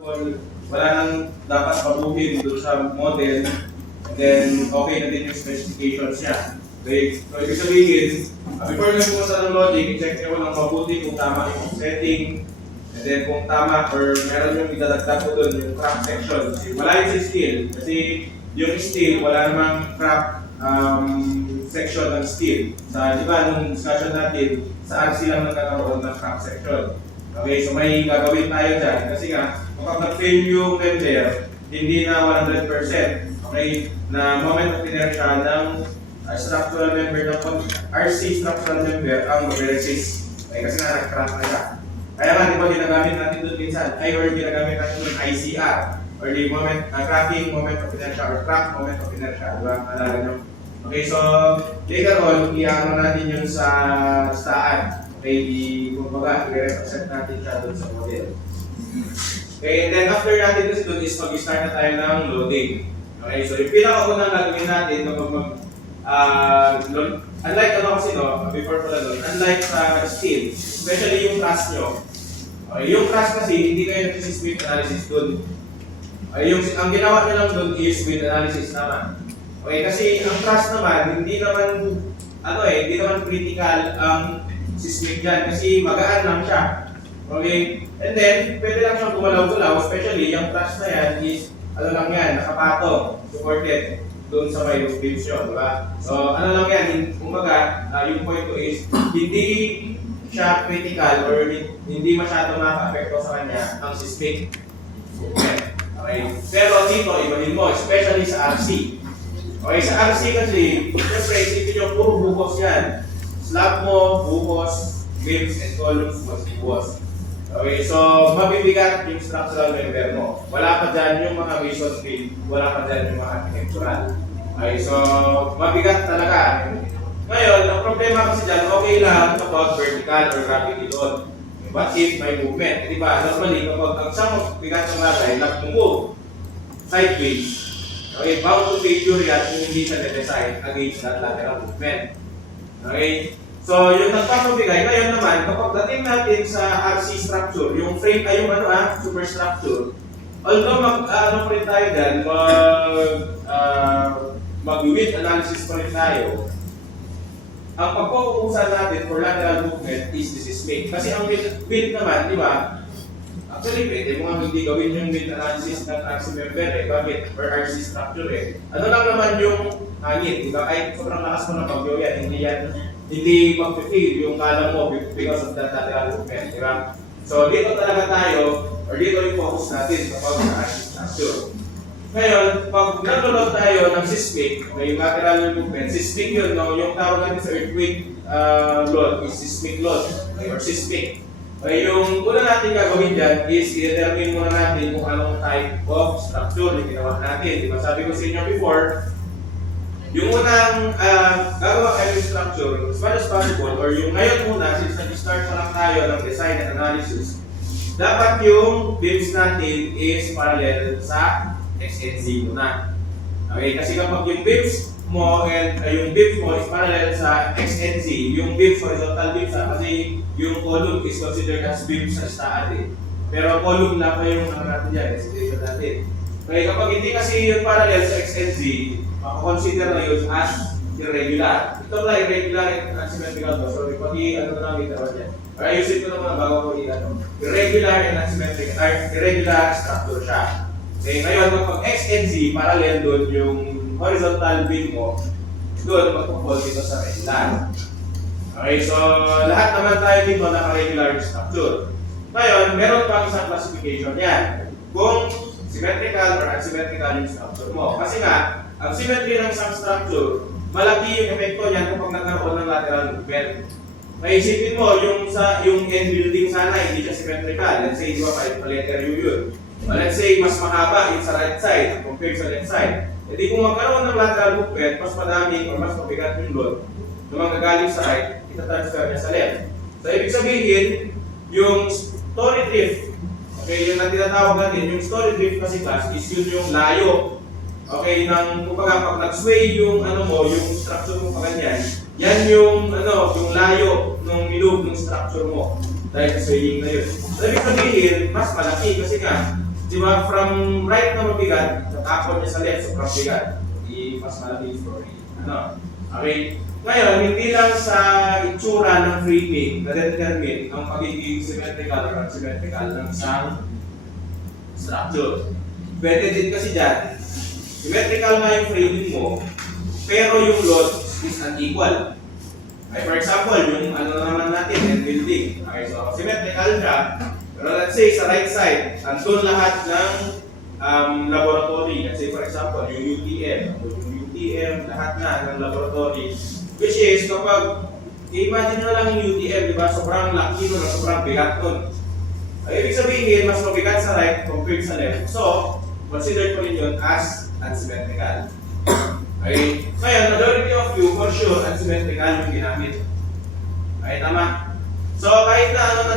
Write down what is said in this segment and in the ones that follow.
wala nang dapat baguhin doon sa model, and then okay na din yung specifications niya. Okay, so ibig sabihin, before nyo pumunta ng logic, i-check nyo lang mabuti kung tama yung setting, and then kung tama or meron yung idadagdag ko doon yung crack section. Wala yung sa steel, kasi yung steel, wala namang crack section ng steel. Di ba, nung discussion natin, sa RC lang nagkakaroon ng crack section. Okay, so may gagawin tayo dyan. Kasi nga, kapag nag-fail yung member, hindi na 100%. Okay, na moment of inertia ng structural member ng RC structural member ang mag-resist. Okay, kasi nga nag-crack na siya. Kaya nga, di ba, ginagamit natin doon minsan, or ginagamit natin doon ICR, or the moment, cracking moment of inertia, or crack moment of inertia. Di ba? Alala nyo? Okay, so later on, i-ano natin yung sa staan. Okay, kumbaga, i-represent natin siya doon sa model. Okay, and then after natin kasi doon is mag-start na tayo ng loading. Okay, so yung pinakaunang gagawin natin kapag unlike ano kasi no, before pala doon, unlike sa steel, especially yung thrust nyo, okay, yung thrust kasi hindi kayo nag-Smith analysis doon. Okay, ang ginawa nyo lang doon is with analysis naman. Okay, kasi ang thrust naman, hindi naman critical ang seismic dyan kasi magaan lang siya. Okay, and then pwede lang siyang gumalaw-gulaw, especially yung thrust na yan is ano lang yan, nakapatong, supported doon sa may beams yun, di ba? So ano lang yan, kumbaga, yung point ko is hindi siya critical or hindi masyadong makaka-apekto sa kanya ang seismic movement. Okay, pero dito, ibahin mo, especially sa RC. Okay, sa RC kasi, siyempre, isipin nyo, puro bukos yan. Slab mo, bukos, beams, and columns, bukos. Okay, so mabibigat yung structural member mo. Wala pa dyan yung mga mason field, wala pa dyan yung mga architectural. Okay, so mabigat talaga. Ngayon, ang problema kasi dyan, okay lang kapag vertical or gravity load. But if may movement, di ba? Normally, kapag ang isang bigat ng bagay, nag-move sideways, okay, bound to failure yan kung hindi siya na-design against that lateral movement. Okay? So, yung nagpapabigay, ngayon naman, kapag dating natin sa RC structure, yung frame ay yung superstructure, although mag-ano pa rin tayo dyan, mag-width analysis pa rin tayo, ang pagpupusan natin for lateral movement is the seismic. Kasi ang width naman, di ba? Actually, pwede mo nga hindi gawin yung width analysis ng RC member eh. Bakit? Or RC structure eh. Ano lang naman yung hangin, di ba? Kahit sobrang lakas mo na bagyo yan, hindi mag-fail yung kala mo because of that lateral movement, di ba? So, dito talaga tayo, or dito yung focus natin kapag sa RC structure. Ngayon, pag nag-load tayo ng seismic, yung lateral movement, seismic yun, no? Yung tawag natin sa earthquake load is seismic load, or seismic. Yung una natin gagawin dyan is i-determine muna natin kung anong type of structure na ginawa natin. Diba? Sabi ko sa inyo before, yung unang gagawa kayo ng structure as much as possible, or yung ngayon muna, since nag-start pa lang tayo ng design and analysis, dapat yung beams natin is parallel sa XNZ muna. Okay, kasi kapag yung beams mo and yung beams mo is parallel sa XNZ, yung beams, horizontal beams kasi yung column is considered as beams sa staan eh. Pero column na pa yung natin dyan, estimation natin. Okay, kapag hindi kasi yung parallel sa XNZ, makakonsider na yun as irregular. Ito pala irregular and unsymmetrical to. So, pati ano na lang ito dyan. Or ayusin ko naman bago ko ito. Irregular and unsymmetrical, irregular structure siya. Okay, ngayon kapag XNZ, parallel doon yung horizontal beam mo, doon magpapol dito sa regular. Okay, so lahat naman tayo dito naka-regular structure. Ngayon, meron pang isang classification yan. Kung symmetrical or unsymmetrical yung structure mo. Kasi nga, ang symmetry ng isang structure, malaki yung epekto niyan kapag nagkaroon ng lateral movement. Maisipin mo, yung end building sana, hindi siya symmetrical. Let's say, di ba, pa letter U yun. Let's say, mas mahaba yung sa right side compared sa left side. E di kung magkaroon ng lateral movement, mas madami o mas mabigat yung load na magagaling sa right, itatransfer niya sa left. So, ibig sabihin, yung story drift, okay, yung tinatawag natin, yung story drift kasi class is yun yung layo. Okay, kumbaga pag nag-sway yung yung structure mo pa ganyan, yan yung yung layo ng ilog ng structure mo dahil swaying na yun. So, ibig sabihin, mas malaki kasi nga Di ba, from right na mabigat, tatapon niya sa left, sobrang bigat. Di mas malaki yung story. Ano? Okay. Ngayon, hindi lang sa itsura ng framing na determine ang pagiging symmetrical or unsymmetrical ng isang structure. Pwede din kasi dyan, symmetrical nga yung framing mo, pero yung load is unequal. Okay, for example, yung ano naman natin, end building. Okay, so symmetrical siya, pero let's say sa right side, andun lahat ng laboratory. Let's say for example, yung UTM, lahat na ng laboratory. Which is, kapag i-imagine nyo lang yung UTM, di ba? Sobrang laki nun, sobrang bigat nun. Ay, ibig sabihin, mas mabigat sa right compared sa left. So, consider ko rin yun as unsymmetrical. Okay? Ngayon, majority of you, for sure, unsymmetrical yung ginamit. Okay, tama? So, kahit na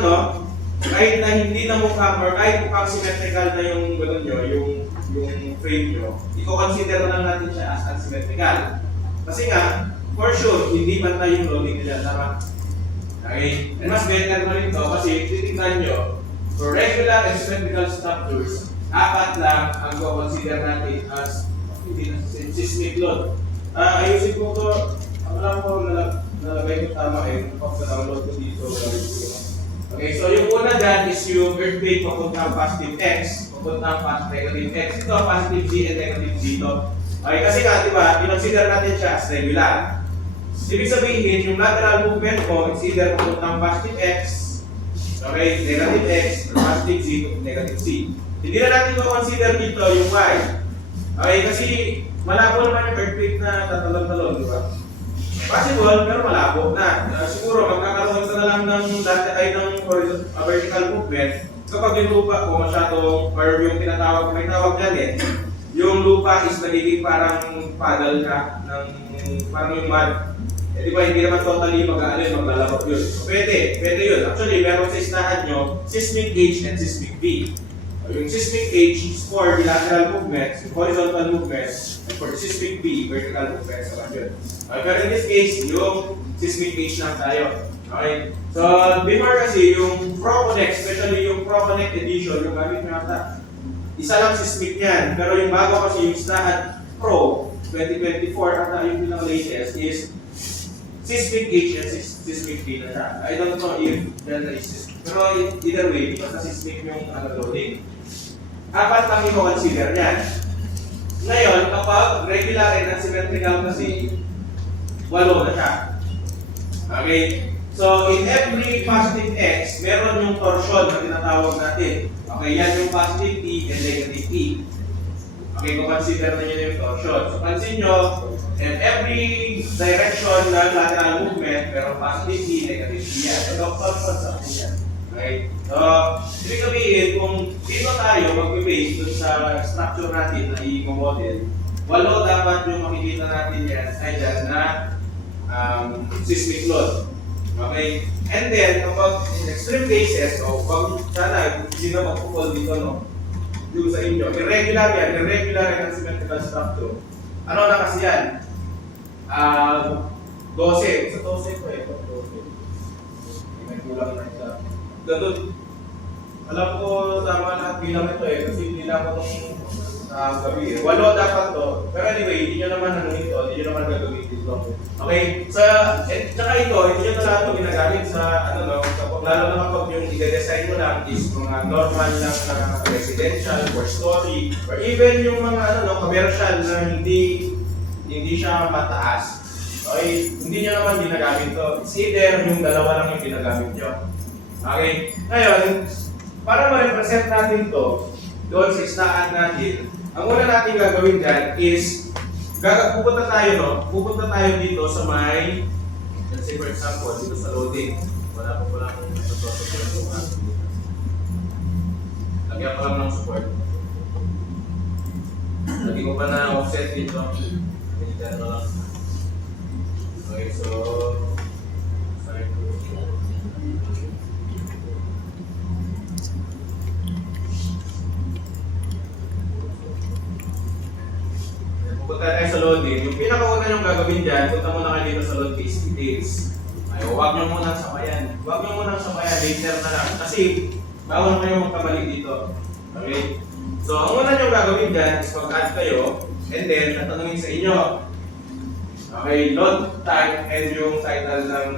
kahit na hindi na mukhang, or kahit mukhang symmetrical na yung gano'n nyo, yung frame nyo, i-consider na lang natin siya as unsymmetrical. Kasi nga, for sure, hindi pantay yung loading nila, tama? Okay? And mas better na rin to kasi titignan nyo, for regular and symmetrical structures, 4 lang ang consider natin as hindi na seismic load. Ayusin ko to, alam ko nalagay ko tama pag-download ko dito. Okay, so yung una dyan is yung earthquake papuntang positive X, papuntang negative X. Ito, positive Z and negative Z ito. Okay, kasi nga, di ba, i-consider natin siya as regular. Ibig sabihin, yung lateral movement mo, it's either papuntang positive X, okay, negative X, or positive Z, negative Z. Hindi na natin consider dito yung Y. Okay, kasi malabo naman yung earthquake na tatalon-talon, di ba? Possible, pero malabo na. Siguro, magkakaroon ka na lang ng vertical movement kapag yung lupa ko masyadong, or yung may tawag dyan yung lupa is nagiging parang paddle ka, parang yung mud. Eh, di ba, hindi naman totally maglalabot yun. So, pwede yun. Actually, meron sa istahan nyo, seismic H and seismic V. Yung seismic H is for the lateral movements, yung horizontal movements, and for the seismic V, vertical movements. Pero in this case, yung seismic H lang tayo. Okay? So, before kasi, yung ProConnect, especially yung ProConnect edition, yung gamit nyo ata, isa lang seismic yan. Pero yung bago kasi, yung STAAD Pro 2024, ata yung pinaka-latest is seismic H and seismic V na siya. I don't know if yan na is seismic. Pero either way, because seismic yung loading. 4 lang yung consider niyan. Ngayon, kapag regular and unsymmetrical kasi, 8 na siya. Okay? So, in every positive X, meron yung torsion na tinatawag natin. Okay, yan yung positive T and negative T. Okay, kung consider na nyo yung torsion. So, pansin nyo, in every direction ng lateral movement, meron positive T, negative T yan. So, torsion sa atin yan. Okay? So, ibig sabihin, kung dito tayo mag-base dun sa structure natin na i-model, 8 dapat yung makikita natin yan ay dyan na seismic load. Okay? And then, kapag in extreme cases, pag sana, hindi na magpupol dito, yung sa inyo, irregular and unsymmetrical structure. Ano na kasi yan? 12. Sa 12 ko 12. May kulang na isa. Ganun. Alam ko tama lahat bilang ito kasi hindi lang ako nung gabi 8 dapat to. Pero anyway, hindi nyo naman hindi nyo naman gagawin dito. Okay? Tsaka ito, hindi nyo na lahat ito ginagamit sa lalo na kapag yung i-design mo lang is mga normal lang na residential, or story, or even yung mga commercial na hindi siya mataas. Okay? Hindi nyo naman ginagamit to. It's either yung dalawa lang yung ginagamit nyo. Okay? Ngayon, para ma-represent natin to doon sa istahan natin, ang una natin gagawin dyan is pupunta tayo dito sa may, let's say for example, dito sa loading. Wala akong support. Lagyan ko lang ng support. Lagyan ko pa na offset dito. Ganyan na lang. Okay, so punta tayo sa loading. Yung pinakauna yung gagawin dyan, punta muna kayo dito sa load case details. Ay, huwag nyo munang sabayan. Later na lang. Kasi bawal kayo magkamali dito. Okay? So, ang una nyo gagawin dyan is mag-add kayo, and then, tatanungin sa inyo, okay, load type and yung title ng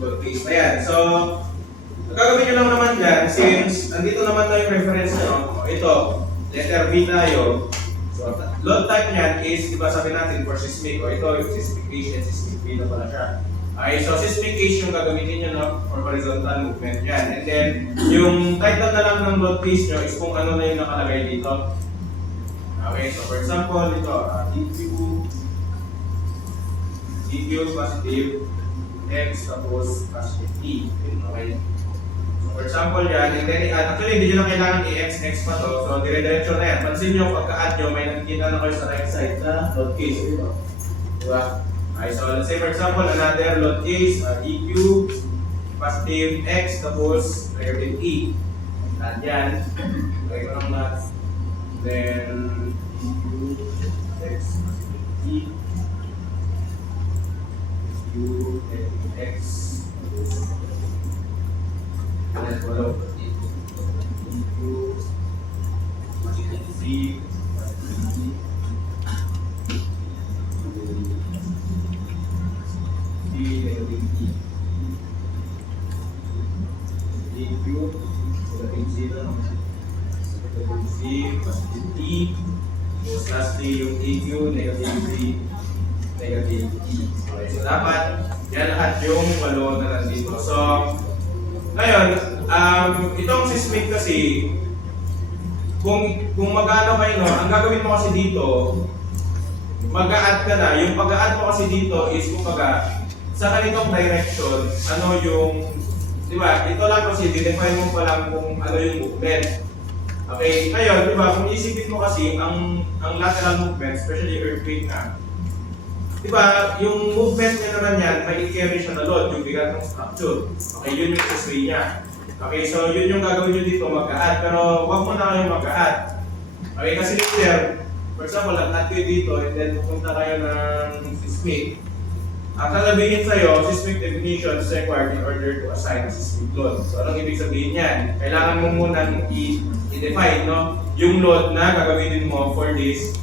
load case na yan. So, ang gagawin nyo lang naman dyan, since andito naman na yung reference nyo, ito, letter B tayo. So, load type niyan is, di ba sabi natin for seismic, o ito yung seismic case and seismic B na pala siya. Okay, so seismic case yung gagamitin nyo, no, for horizontal movement yan. And then, yung title na lang ng load case nyo is kung ano na yung nakalagay dito. Okay, so for example, ito, EQ positive, X tapos positive E. Okay. So for example yan, and then actually hindi nyo na kailangan i-X pa to, so dire-diretso na yan. Pansin nyo, pagka-add nyo, may nakikita na kayo sa right side na load case. Diba? Okay, so let's say for example, another load case, EQ, positive X, tapos negative E. Add yan. Okay ko lang na. Then, EQ, X, positive E, EQ, negative X, and then follow EQ, positive Z, positive E, EQ, negative zero, negative Z, positive E, tapos lastly yung EQ, negative Z, negative E. Okay, so dapat yan lahat yung walo na nandito. So, ngayon, itong seismic kasi, kung mag-ano kayo, no, ang gagawin mo kasi dito, mag-a-add ka na. Yung pag-a-add mo kasi dito is, kumbaga, sa ganitong direction, ano yung, di ba, ito lang kasi, define mo pa lang kung ano yung movement. Okay, ngayon, di ba, kung isipin mo kasi, ang lateral movement, especially earthquake na, di ba, yung movement niya naman yan, may i-carry siya na load, yung bigat ng structure. Okay, yun yung x-ray niya. Okay, so yun yung gagawin nyo dito, mag-a-add, pero wag mo na kayong mag-a-add. Okay, kasi later, for example, nag-add kayo dito, and then pupunta kayo ng seismic. Ang sasabihin sa'yo, seismic definition is required in order to assign a seismic load. So, anong ibig sabihin yan? Kailangan mo munang i-define, no, yung load na gagawin mo for this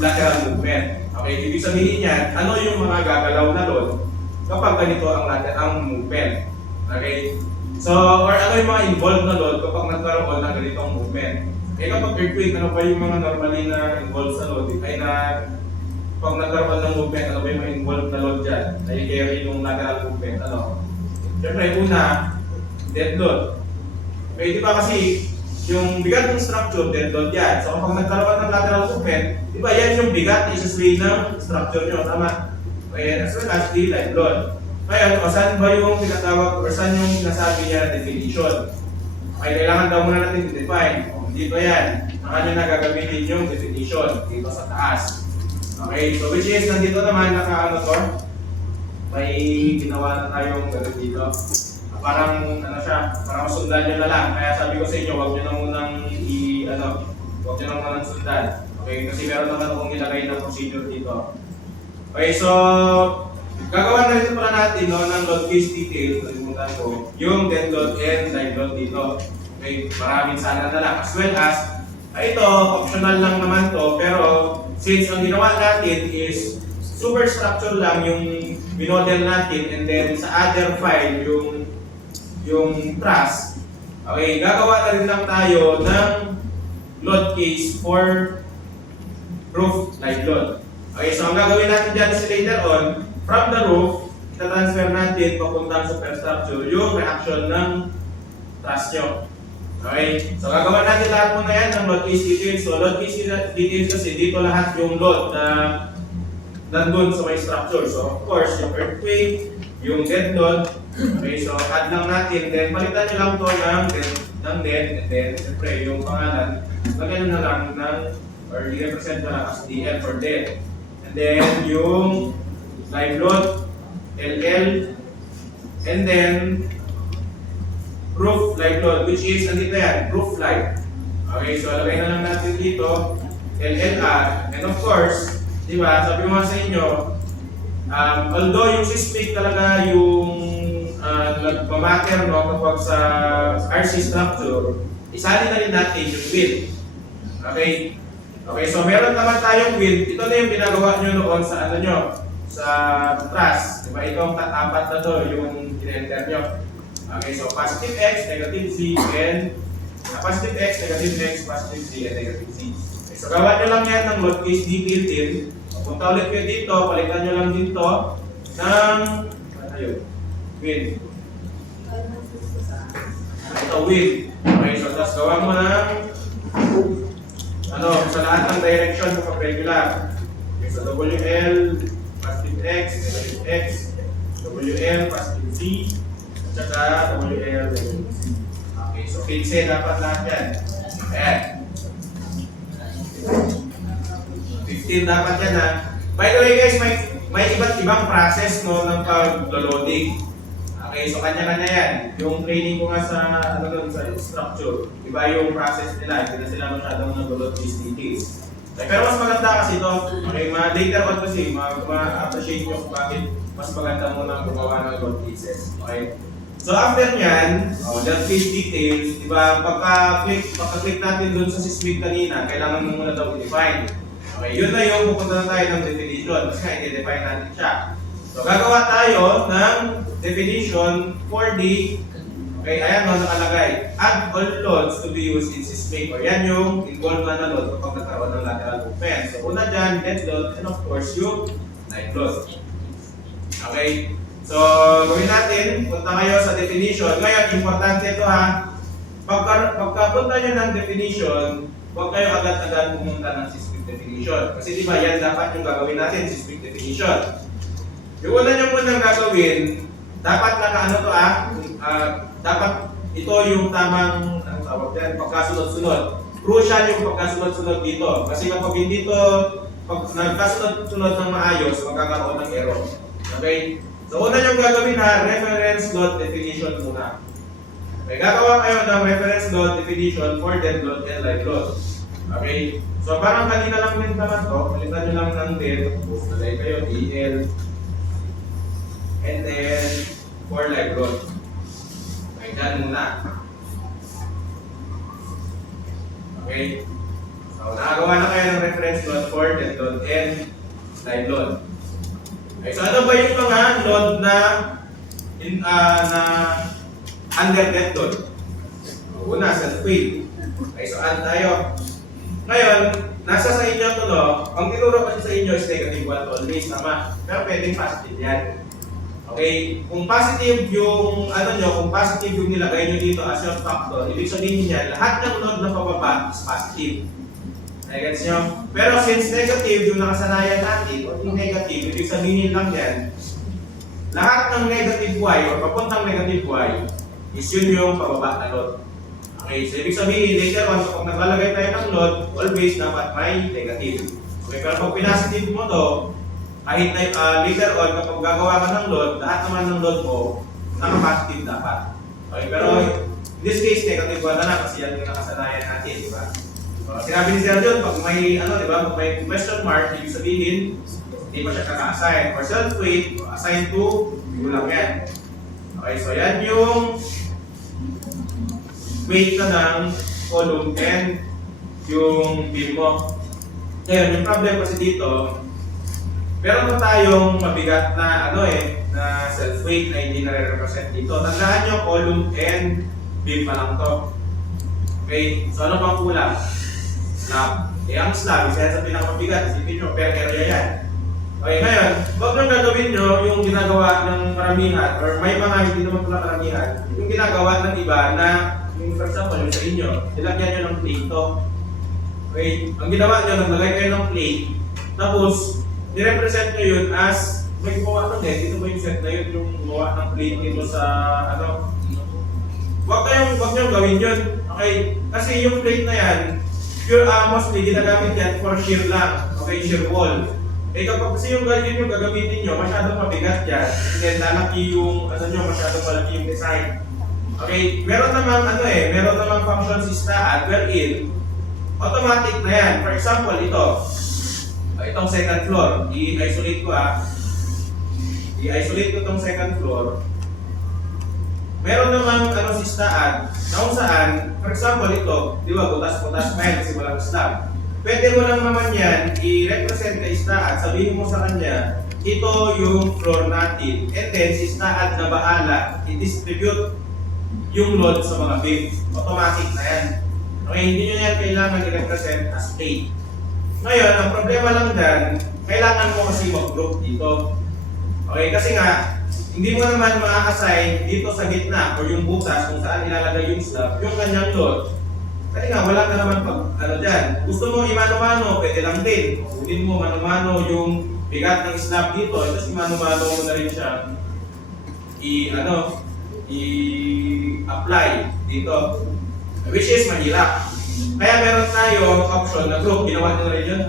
lateral movement. Okay, ibig sabihin yan, ano yung mga gagalaw na load kapag ganito ang movement. Okay? So, or ano yung mga involved na load kapag nagkaroon ng ganitong movement. Eh kapag earthquake, ano pa yung mga normally na involved sa load? Ay na pag nagkaroon ng movement, ano ba yung mga involved na load dyan? Na i-carry yung lateral movement, ano? Siyempre, una, dead load. Okay, di ba kasi yung bigat ng structure, dead load yan. So kapag nagkaroon ng lateral movement, di ba yan yung bigat na isa-sway ng structure nyo, tama? Okay, as well as the live load. Ngayon, saan ba yung pinatawag or saan yung sinasabi niya na definition? Okay, kailangan daw muna natin i-define. Dito yan. Saan yung nagagamitin yung definition? Dito sa taas. Okay, so which is, nandito naman naka-ano to? May ginawa na tayong gano'n dito. Parang, ano siya, parang sundan nyo na lang. Kaya sabi ko sa inyo, huwag nyo na munang huwag nyo na munang sundan. Okay, kasi meron naman akong ilagay na procedure dito. Okay, so, gagawa na rin pala natin, no, ng load case detail, nalimutan ko, yung dead load and live load dito. Okay, maraming sana na lang. As well as, ito, optional lang naman to, pero since ang ginawa natin is superstructure lang yung binodel natin, and then sa other file, yung truss, okay, gagawa na rin lang tayo ng load case for roof live load. Okay, so ang gagawin natin dyan is later on, from the roof, ita-transfer natin papuntang superstructure yung reaction ng truss nyo. Okay, so gagawin natin lahat muna yan ng load case details. So load case details kasi dito lahat yung load na nandun sa may structure. So of course, yung earthquake, yung dead load. Okay, so add lang natin. Then palitan nyo lang to ng dead. And then siyempre yung pangalan, lagyan na lang ng, or i-represent na lang as DL for dead. And then yung live load, LL, and then roof live load, which is, nandito yan, roof live. Okay, so lagay na lang natin dito, LLR, and of course, di ba, sabi ko nga sa inyo, although yung seismic talaga yung nagmamatter, no, kapag sa RC structure, isali na rin natin yung wind. Okay? Okay, so meron naman tayong width. Ito na yung ginagawa nyo noon sa ano nyo, sa truss. Diba? Itong apat na to, yung in-enter nyo. Okay, so positive x, negative z, and positive x, negative x, positive z, and negative z. Okay, so gawa nyo lang yan ng load case detail din. Punta ulit kayo dito, palitan nyo lang dito ng width. Ito, width. Okay, so tapos gawa mo ng sa lahat ng direction sa regular. Okay, so WL, positive x, negative x, WL, positive z, at saka WL, negative z. Okay, so 15 dapat lahat yan. Ayan. 15 dapat yan ha. By the way guys, may iba't ibang process no ng pag-loading. Okay, so kanya-kanya yan. Yung training ko nga sa sa structure, iba yung process nila. Hindi na sila masyadong nag-load these details. Okay, pero mas maganda kasi ito, okay, later on kasi, ma-appreciate nyo kung bakit mas maganda muna gumawa ng load cases. Okay? So after nyan, that case details, diba, pagka-click natin dun sa sysmig kanina, kailangan mo muna daw i-define. Okay, yun na yung pupunta na tayo ng definition, kasi i-define natin siya. So gagawa tayo ng definition for the, okay, ayan mo nakalagay, add all loads to be used in sysmig. O yan yung involved na load kapag nagkaroon ng lateral movement. So una dyan, dead load, and of course yung night load. Okay, so gawin natin, punta kayo sa definition. Ngayon, importante ito ha, pagkapunta nyo ng definition, huwag kayo agad-agad pumunta ng sysmig definition. Kasi di ba yan dapat yung gagawin natin, sysmig definition. Yung una nyo munang gagawin, dapat dapat ito yung tamang pagkasunod-sunod. Crucial yung pagkasunod-sunod dito. Kasi kapag hindi ito, pag nagkasunod-sunod ng maayos, magkakaroon ng error. Okay? So una nyo gagawin ha, reference load definition muna. Okay, gagawa kayo ng reference load definition for dead load and live load. Okay? So parang kanina lang din naman to, palitan nyo lang ng dead, nalay kayo, DL, and then for live load. Okay, dyan muna. Okay? So, nakagawa na kayo ng reference load for dead load and live load. Okay, so ano ba yung mga load na under dead load? Una, self-weight. Okay, so add tayo. Ngayon, nasa sa inyo ito, no? Ang tinuro kasi sa inyo is negative 1 always, tama. Pero pwedeng positive yan. Okay, kung positive yung kung positive yung nilagay nyo dito as your factor, ibig sabihin niya, lahat ng load na pababa is positive. Gets nyo? Pero since negative yung nakasanayan natin, o yung negative, ibig sabihin lang yan, lahat ng negative y o papuntang negative y is yun yung pababa na load. Okay, so ibig sabihin, later on, kapag naglalagay tayo ng load, always dapat may negative. Okay, pero pag pinasitive mo to, kahit later on, kapag gagawa ka ng load, lahat naman ng load mo, naka-positive dapat. Okay, pero in this case, negative 1 na lang kasi yan yung nakasanayan natin, di ba? Sinabi ni Sir John, pag may, di ba, pag may question mark, ibig sabihin, hindi pa siya kaka-assign. For self-weight, assign to, lang yan. Okay, so yan yung weight na ng column and yung beam mo. Ngayon, yung problem kasi dito, meron pa tayong mabigat na na self-weight na hindi nare-represent dito. Tandaan nyo, column and beam pa lang to. Okay, so ano pang kulang? Slab. Ang slab, isa sa pinakamabigat, isipin nyo, per area yan. Okay, ngayon, huwag nyo gagawin nyo yung ginagawa ng maramihan, or may mga hindi naman pala maramihan, yung ginagawa ng iba na, yung for example, yung sa inyo, nilagyan nyo ng plate to. Okay, ang ginawa nyo, naglagay kayo ng plate, tapos, nirepresent nyo yun as may gumawa nun dito ba yung set na yun, yung gumawa ng plate dito sa Huwag nyo gawin yun. Okay? Kasi yung plate na yan, pure mostly ginagamit yan for shear lang. Okay, shear wall. Eh kapag kasi yung gagamitin nyo, masyadong mabigat yan. Then lalaki yung, masyadong malaki yung design. Okay, meron namang function sistahan wherein automatic na yan. For example, itong second floor, i-isolate ko itong second floor. Meron namang ano sistaan na kung saan, for example ito, di ba, butas-butas file kasi walang slab. Pwede mo lang naman yan i-represent ka istaan, sabihin mo sa kanya, ito yung floor natin. And then, si istaan na bahala, i-distribute yung load sa mga beam. Automatic na yan. Okay, hindi nyo yan kailangan i-represent as plate. Ngayon, ang problema lang dyan, kailangan mo kasi mag-group dito. Okay, kasi nga, hindi mo naman ma-assign dito sa gitna o yung butas kung saan ilalagay yung slab, yung kanyang load. Kasi nga, wala ka naman pag ano dyan. Gusto mo i-mano-mano, pwede lang din. Kunin mo mano-mano yung bigat ng slab dito, tapos i-mano-mano mo na rin siya i-apply dito. Which is mahirap. Kaya meron tayo option na group, ginawa nyo na rin yun.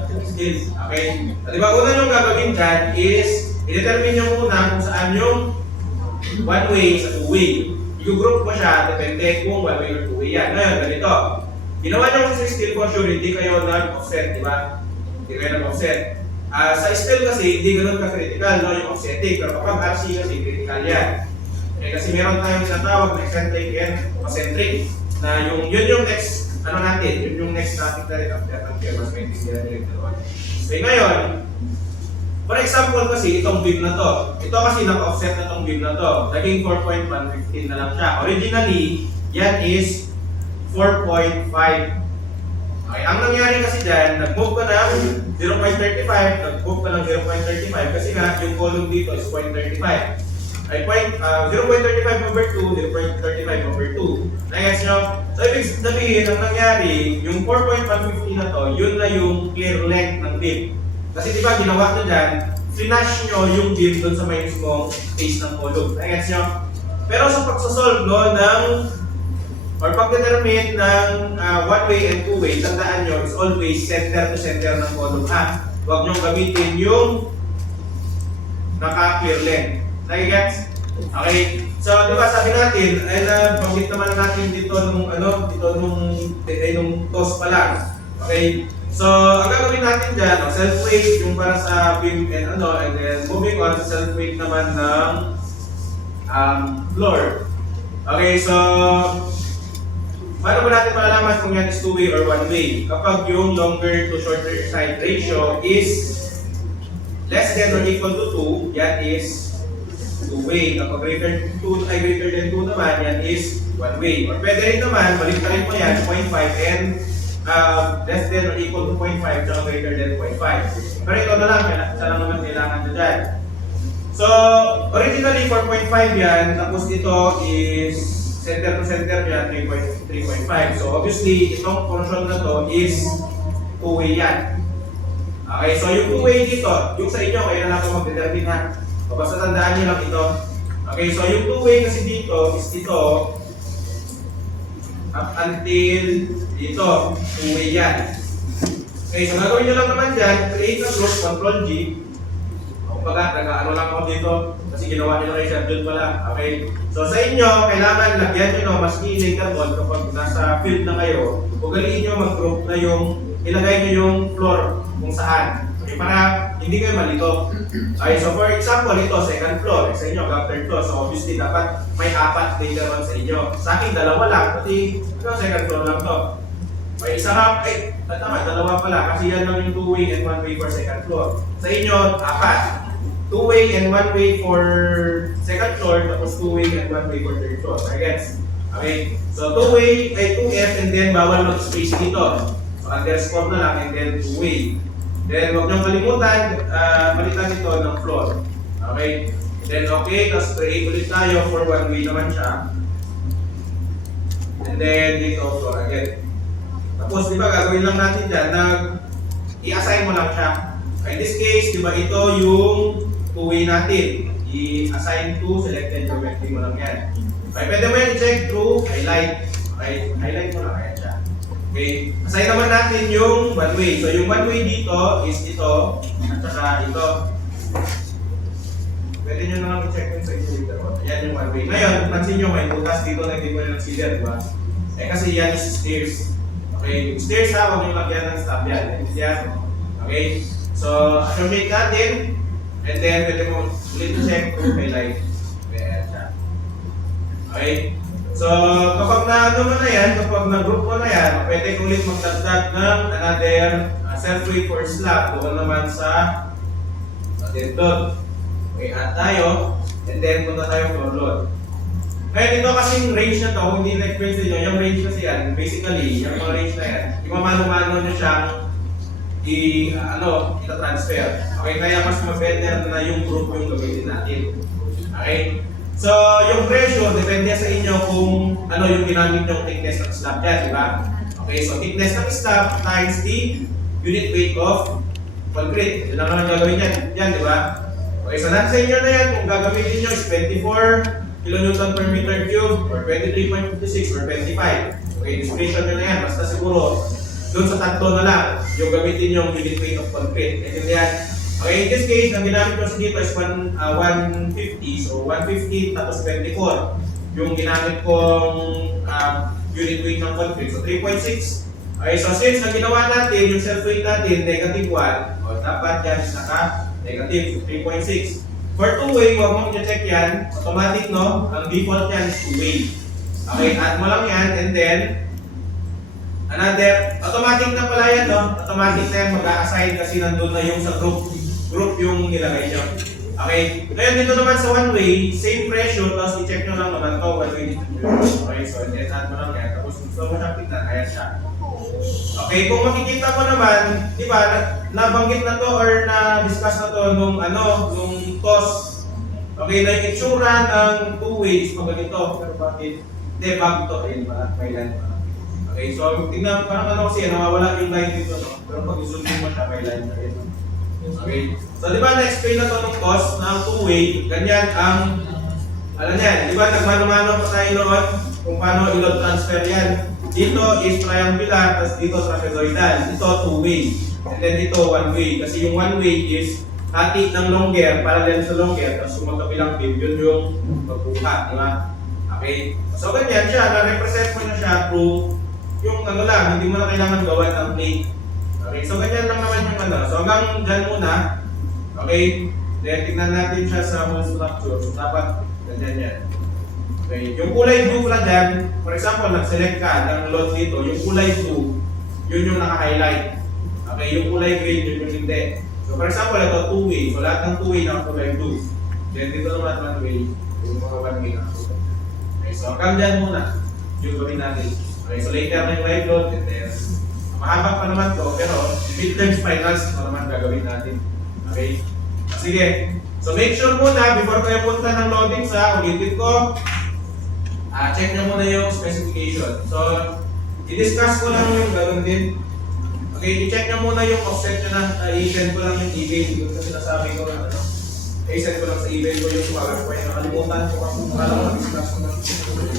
Okay? Di ba, una yung gagawin dyan is i-determine nyo muna kung saan yung one way sa two way. I-group mo siya, depende kung one way or two way yan. Ngayon, ganito. Ginawa nyo kasi steel for sure, hindi kayo nag-offset, di ba? Hindi kayo nag-offset. Sa steel kasi, hindi ganun ka-critical, no, yung offsetting. Pero kapag RC kasi, critical yan. Kasi meron tayong tinatawag na eccentric and concentric. Na yun yung next, ano natin, yun yung next topic na rin after ng kaya mas maintindihan nyo rin. Okay, ngayon, for example kasi, itong beam na to. Ito kasi naka-offset na itong beam na to. Naging 4.115 na lang siya. Originally, yan is 4.5. Okay, ang nangyari kasi dyan, nag-move ka ng 0.35, nag-move ka ng 0.35 kasi nga yung column dito is 0.35. Ay, 0.35 over 2, 0.35 over 2. Nagets nyo? So, ibig sabihin, ang nangyari, yung 4.150 na to, yun na yung clear length ng beam. Kasi di ba, ginawa ko dyan, flash nyo yung beam dun sa may mismong face ng column. Nagets nyo? Pero sa pagsasolve, no, ng or pag-determine ng one way and two way, tandaan nyo, is always center to center ng column ha. Huwag nyo gamitin yung naka-clear length. Nagigets? Okay. So, di ba sabi natin, ay nabanggit naman natin dito nung toss pa lang. Okay. So, ang gagawin natin dyan, self-weight, yung para sa beam and then moving on sa self-weight naman ng floor. Okay, so paano ba natin malalaman kung yan is two-way or one-way? Kapag yung longer to shorter side ratio is less than or equal to 2, yan is two-way. Kapag greater than 2 naman, yan is one-way. Or pwede rin naman, baliktarin mo yan, 0.5 and less than or equal to 0.5 tsaka greater than 0.5. Pero ito na lang, isa lang naman kailangan na dyan. So, originally 4.5 yan, tapos ito is center to center niya, 3.5. So obviously, itong portion na to is two-way yan. Okay, so yung two-way dito, yung sa inyo, kaya na ako mag-determine ha. So basta tandaan nyo lang ito. Okay, so yung two-way kasi dito is ito up until dito, two-way yan. Okay, so gagawin nyo lang naman dyan, create a group, Ctrl G. Kumbaga, nag-ano lang ako dito kasi ginawa nyo kay Sir John pala. Okay? So sa inyo, kailangan lagyan nyo, no, mas later on kapag nasa field na kayo, ugaliin nyo mag-group na yung, ilagay nyo yung floor kung saan. Okay, para hindi kayo malito. Okay, so for example, ito, second floor. Sa inyo, third floor. So obviously, dapat may 4 later on sa inyo. Sa akin, 2 lang. Kasi, second floor lang to. Okay, isa nga, tama, 2 pala. Kasi yan lang yung two-way and one-way for second floor. Sa inyo, 4. Two-way and one-way for second floor, tapos two-way and one-way for third floor. I guess. Okay? So, two-way ay 2F and then bawal mag-space dito. So, underscore na lang and then two-way. Then, huwag niyong kalimutan, palitan ito ng floor. Okay? Then, okay, tapos create ulit tayo for one-way naman siya. And then, dito floor again. Tapos, di ba, gagawin lang natin dyan, i-assign mo lang siya. In this case, di ba, ito yung two-way natin. I-assign to selected geometry mo lang yan. Okay, pwede mo yan i-check through highlight. Okay, highlight mo lang yan siya. Okay, assign naman natin yung one-way. So, yung one-way dito is ito, at saka ito. Pwede nyo na lang i-check yung sa inyo. Yan yung one-way. Ngayon, pansin nyo, may butas dito na hindi mo na consider, di ba? Kasi yan is stairs. Okay, yung stairs ha, huwag nyo lagyan ng stop yan. Yan. Okay, so associate natin. And then, pwede mo ulit check kung may light. Kaya siya. Okay? So, kapag na ano mo na yan, kapag na-group mo na yan, pwede ulit magdagdag ng another self-weight for slab doon naman sa doon. Okay, add tayo, and then punta tayo floor load. Ngayon, ito kasing range na to, kung hindi na-explain sa inyo, yung range kasi yan, basically, yung mga range na yan, imamano-mano nyo siyang ita-transfer. Okay, kaya mas better na yung group yung gagawin natin. Okay? So, yung pressure, depende sa inyo kung ano yung ginamit yung thickness ng slab dyan, di ba? Okay, so thickness ng slab times the unit weight of concrete. Yun naman ang gagawin yan, di ba? Okay, so nasa inyo na yan, kung gagamitin nyo is 24 kN per meter cube, or 23.56, or 25. Okay, discretion nyo na yan, basta siguro, doon sa tatlo na lang, yung gamitin yung unit weight of concrete. Kasi yan. Okay, in this case, ang ginamit ko dito is 150, so 150 tapos 24. Yung ginamit kong unit weight ng concrete, so 3.6. Okay, so since ang ginawa natin, yung self-weight natin, negative 1, o dapat yan is naka-negative 3.6. For two-way, huwag mong i-check yan, automatic no, ang default yan is two-way. Okay, add mo lang yan, and then, another, automatic na pala yan, no? Automatic na yan, mag-a-assign kasi nandun na yung sa group yung nilagay nyo. Okay, ngayon dito naman sa one way, same pressure, tapos i-check nyo lang naman to, one way distribution. Okay, so then add mo lang yan, tapos gusto mo siyang tignan, ayan siya. Okay, kung makikita mo naman, di ba, nabanggit na to or na-discuss na to nung toss. Okay, na yung itsura ng two ways, pag ganito, pero bakit? Hindi, bago to, ayun pala, may line pala. Okay, so tingnan, parang kasi, nawawala yung line dito, no? Pero pag i-zoom mo siya, may line na rin. Okay. So, di ba na-explain na ito ng cost ng two-way, ganyan ang, alam yan, di ba nagmano-mano pa tayo noon kung paano i-load transfer yan. Dito is triangular, tapos dito trapezoidal. Dito two-way. And then dito one-way. Kasi yung one-way is hati ng longer, parallel sa longer, tapos yung magkabilang beam, yun yung magbuhat, di ba? Okay. So, ganyan siya, na-represent mo na siya through yung lang, hindi mo na kailangan gawan ng plate. Okay, so ganyan lang naman yung So hanggang dyan muna. Okay, then tignan natin siya sa whole structure. So dapat ganyan yan. Okay, yung kulay blue pala dyan, for example, nag-select ka ng load dito, yung kulay blue, yun yung naka-highlight. Okay, yung kulay green, yun yung hindi. So for example, ito two-way. So lahat ng two-way na kulay blue. Then dito naman one-way, yung mga one-way na kulay. Okay, so hanggang dyan muna yung gawin natin. Okay, so later na yung live load, and then mahaba pa naman to, pero midterms finals ito naman gagawin natin. Okay? Sige. So make sure muna, before kayo punta ng loading sa, ulitin ko, check nyo muna yung specification. So, i-discuss ko lang yung gano'n din. Okay, i-check nyo muna yung offset nyo na, i-send ko lang yung email. Dito kasi nasabi ko na i-send ko lang sa email ko yung sumagal ko. Nakalimutan ko kasi, alam ko na-discuss ko na.